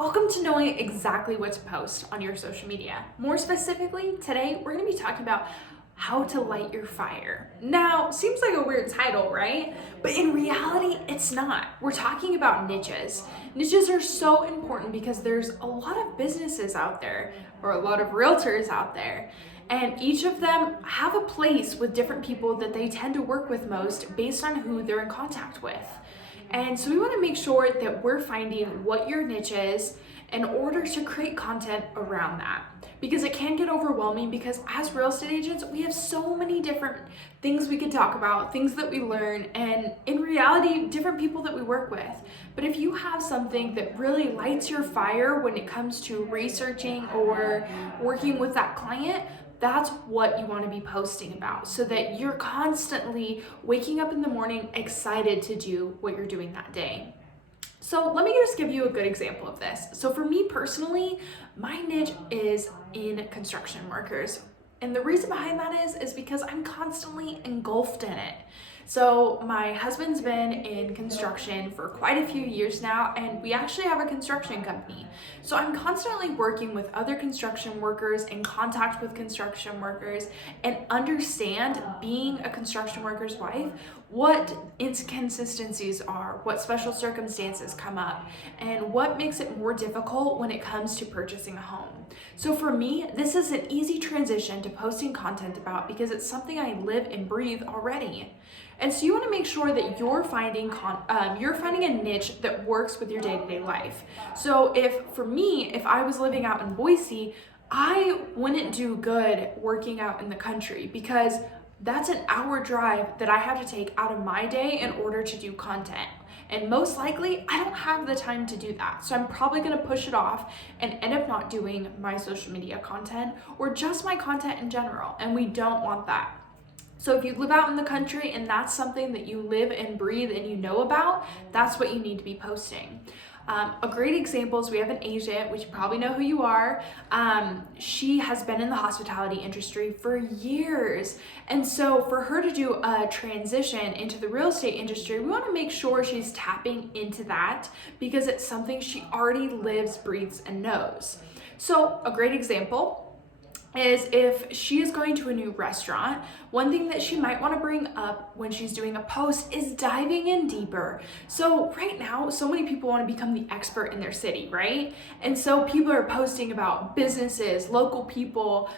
Welcome to knowing exactly what to post on your social media. More specifically, today we're going to be talking about how to light your fire. Now, seems like a weird title, right? But in reality, it's not. We're talking about niches. Niches are so important because there's a lot of businesses out there, or a lot of realtors out there, and each of them have a place with different people that they tend to work with most based on who they're in contact with. And so we want to make sure that we're finding what your niche is in order to create content around that. Because it can get overwhelming because as real estate agents, we have so many different things we could talk about, things that we learn, and in reality, different people that we work with. But if you have something that really lights your fire when it comes to researching or working with that client, that's what you want to be posting about so that you're constantly waking up in the morning excited to do what you're doing that day. So let me just give you a good example of this. So for me personally, my niche is in construction workers. And the reason behind that is because I'm constantly engulfed in it. So my husband's been in construction for quite a few years now, and we actually have a construction company. So I'm constantly working with other construction workers, in contact with construction workers, and understand, being a construction worker's wife, what inconsistencies are, what special circumstances come up, and what makes it more difficult when it comes to purchasing a home. So for me, this is an easy transition to posting content about because it's something I live and breathe already. And so you want to make sure that you're finding a niche that works with your day-to-day life. So if I was living out in Boise, I wouldn't do good working out in the country because that's an hour drive that I have to take out of my day in order to do content. And most likely, I don't have the time to do that. So I'm probably gonna push it off and end up not doing my social media content or just my content in general. And we don't want that. So if you live out in the country and that's something that you live and breathe and you know about, that's what you need to be posting. A great example is we have an agent, which you probably know who you are. She has been in the hospitality industry for years. And so for her to do a transition into the real estate industry, we want to make sure she's tapping into that because it's something she already lives, breathes, and knows. So a great example is if she is going to a new restaurant, one thing that she might want to bring up when she's doing a post is diving in deeper. So right now, so many people want to become the expert in their city, right? And so people are posting about businesses, local people,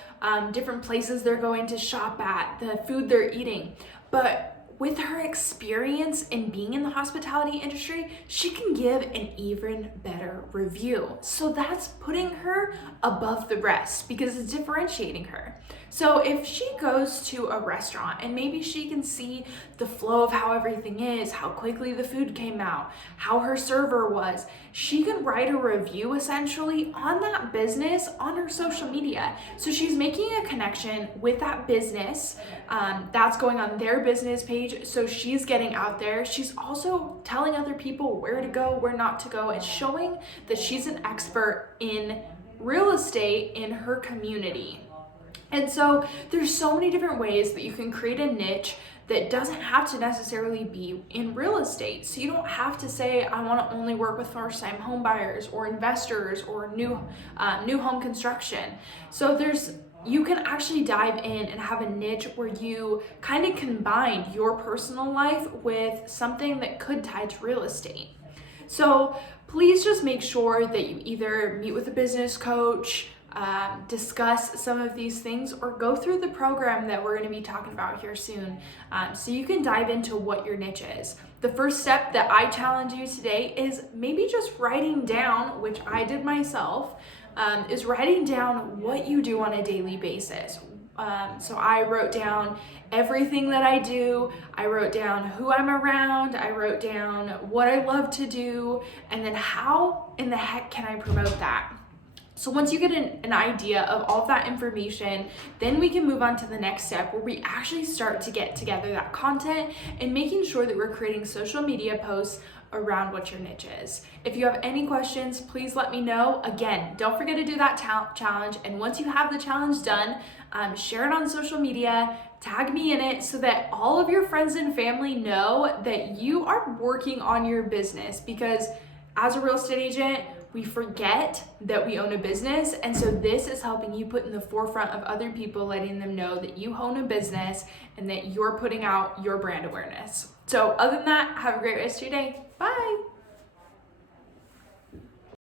different places they're going to shop at, the food they're eating. But with her experience in being in the hospitality industry, she can give an even better review. So that's putting her above the rest because it's differentiating her. So if she goes to a restaurant and maybe she can see the flow of how everything is, how quickly the food came out, how her server was, she can write a review essentially on that business on her social media. So she's making a connection with that business that's going on their business page. So she's getting out there. She's also telling other people where to go, where not to go, and showing that she's an expert in real estate in her community. And so there's so many different ways that you can create a niche that doesn't have to necessarily be in real estate. So you don't have to say, I want to only work with first-time home buyers or investors or new home construction. So you can actually dive in and have a niche where you kind of combine your personal life with something that could tie to real estate. So please just make sure that you either meet with a business coach, discuss some of these things, or go through the program that we're going to be talking about here soon, so you can dive into what your niche is. The first step that I challenge you today is maybe just writing down, which I did myself, is writing down what you do on a daily basis. So I wrote down everything that I do. I wrote down who I'm around. I wrote down what I love to do, and then how in the heck can I promote that? So once you get an idea of all of that information, then we can move on to the next step where we actually start to get together that content and making sure that we're creating social media posts around what your niche is. If you have any questions, please let me know. Again, don't forget to do that challenge. And once you have the challenge done, share it on social media, tag me in it so that all of your friends and family know that you are working on your business, because As a real estate agent, we forget that we own a business, and so this is helping you put in the forefront of other people, letting them know that you own a business and that you're putting out your brand awareness. So other than that, have a great rest of your day. Bye.